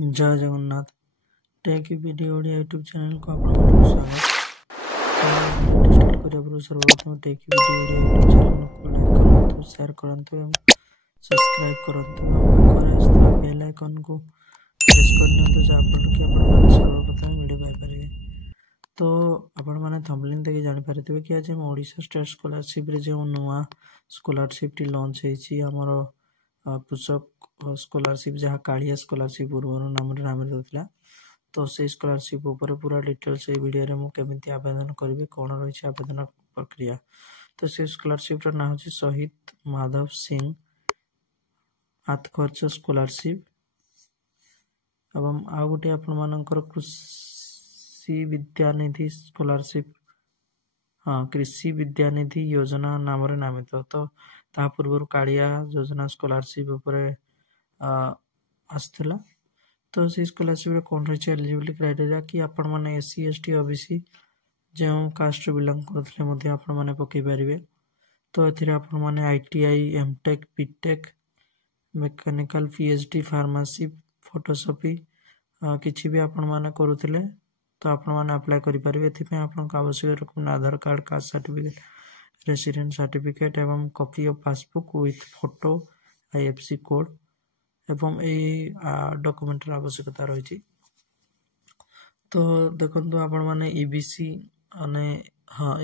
जय Jagannath take video Odia YouTube channel को आपको स्वागत। स्टार्ट करिया पूर्व सर्वप्रथम take video Odia YouTube channel को लाइक करंतु, शेयर करंतु एवं सब्सक्राइब करंतु एवं पाखरे आस्था बेल आइकन को प्रेस कर दियंतु जा फल कि आपण माने सर्वप्रथम वीडियो पाई परिबे। तो आपण माने थंबनेल देखि जानि पारिथिबे कि आज हम ओडिशा स्टेट स्कॉलरशिप रे जो नवा स्कॉलरशिप टी लॉन्च हेछि हमर पुषक स्कॉलरशिप जहाँ कालिया स्कॉलरशिप पूर्व नाम रहता। तो से स्कॉलरशिप ऊपर पूरा डिटेल्स ये वीडियो रे मु केमिति आवेदन करिवे कोन रहिछि आवेदन प्रक्रिया। तो से स्कॉलरशिप रो नाम होछि शहीद माधव सिंह हाथ खर्च स्कॉलरशिप एवं आ गोटे आपण मानकर कृषि विद्यानिधि स्कॉलरशिप कृषि विद्यानिधि योजना नाम रे नामित। तो ता पूर्व कालिया योजना स्कॉलरशिप ऊपर आसला। तो से स्कॉलरशिप रे कोन रहिछि एलिजिबिलिटी क्राइटेरिया कि आपण माने एससी एसटी ओबीसी जो कास्ट बिलोंग करथले मध्ये आपण माने पकै परिबे। तो एथिरे आपण माने ITI MTech BTech mechanical PhD pharmacy फोटोसॉपी किछि भी आपण माने करूथले तो आपण माने अप्लाई करि परिबे। एथि पे आपण का आवश्यक रकम Aadhaar card caste certificate resident certificate एवं copy of passbook with photo IFSC code एवं ए डॉक्यूमेंट आवश्यकता रही। तो देखो आपण माने ईबीसी माने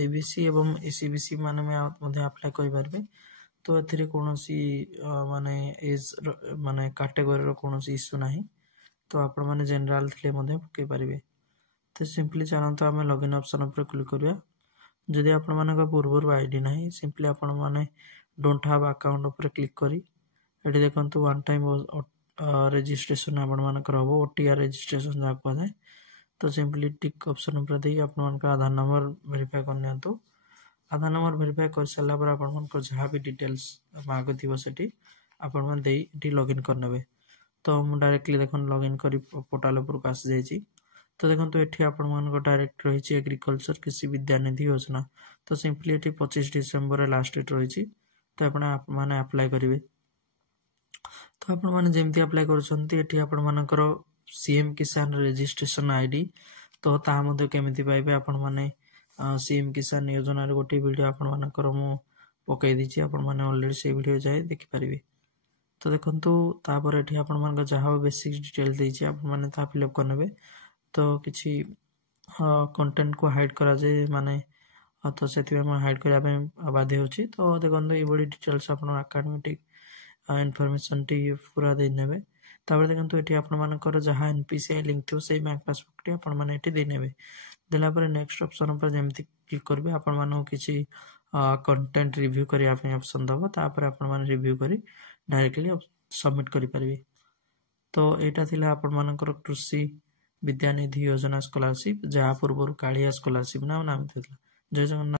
ईबीसी एवं एसीबीसी माने में अप्लाई करि परबे। तो एथिरे कोनोसी माने एज माने कैटेगरी रो कोनोसी इश्यू नाही। तो आपण माने जनरल थले मध्ये पके परिबे। तो सिंपली चलंतो आमे लॉगिन ऑप्शन पर क्लिक करिया। जदि आपण माने का पूर्वरु आईडी नाही सिंपली आपण माने डोंट हैव अकाउंट पर क्लिक करी एठी देखंतु वन टाइम रजिस्ट्रेशन आपण मानकर हबो ओटीआर रजिस्ट्रेशन जा कहै। तो सिंपली टिक ऑप्शन पर दे आपण मानकर आधार नंबर वेरीफाई करनियंतु। आधार नंबर वेरीफाई कर सला पर आपण मानकर जहा भी डिटेल्स मागो थिबो सेठी आपण मान देई एठी लॉगिन करनेबे। तो हम डायरेक्टली देखन लॉगिन करी पोर्टल पर आस जाईची। तो देखंतु एठी आपण मानकर डायरेक्ट रहिची एग्रीकल्चर कृषि विद्यानिधि योजना। तो सिंपली एठी 25 डिसेंबर लास्ट डेट रहिची। तो आपण माने अप्लाई करिवे। तो आपण माने जेमती अप्लाई करछंती एठी आपण मानकर सीएम किसान रजिस्ट्रेशन आईडी तो ता मध्ये केमिति पाइबे आपण माने सीएम किसान योजना रे गोटे वीडियो आपण मानकर मु पकई दिछि आपण माने ऑलरेडी से वीडियो जाय देखि परिबे। तो देखंतु तापर एठी आपण मानकर जहा बेसिक डिटेल देछि आपण माने ता फिल अप करनेबे। तो किछि कंटेंट को हाइड करा जे माने तो सेति हम हाइड करा पे बाध्य होछि। तो देखंतु ए बडी डिटेल्स आपण एकेडमिक इनफॉरमेशन टी पूरा दे नेबे। तापर देखंतु एठी आपण मानकर जहा एनपीसीआई लिंक थियो सेही बैंक पासबुक टी आपण माने एठी दे नेबे। देला पर नेक्स्ट ऑप्शन पर जेमति क्लिक करबे आपण मानो किछि कंटेंट रिव्यू करिया पे ऑप्शन दबो। तापर आपण माने रिव्यू करी डायरेक्टली सबमिट करि परिबे। तो एटा थिला आपण मानकर कृषि विद्यानिधि योजना स्कॉलरशिप जहा पूर्व कालिया स्कॉलरशिप नाम नामित थिला। जय जगन्नाथ।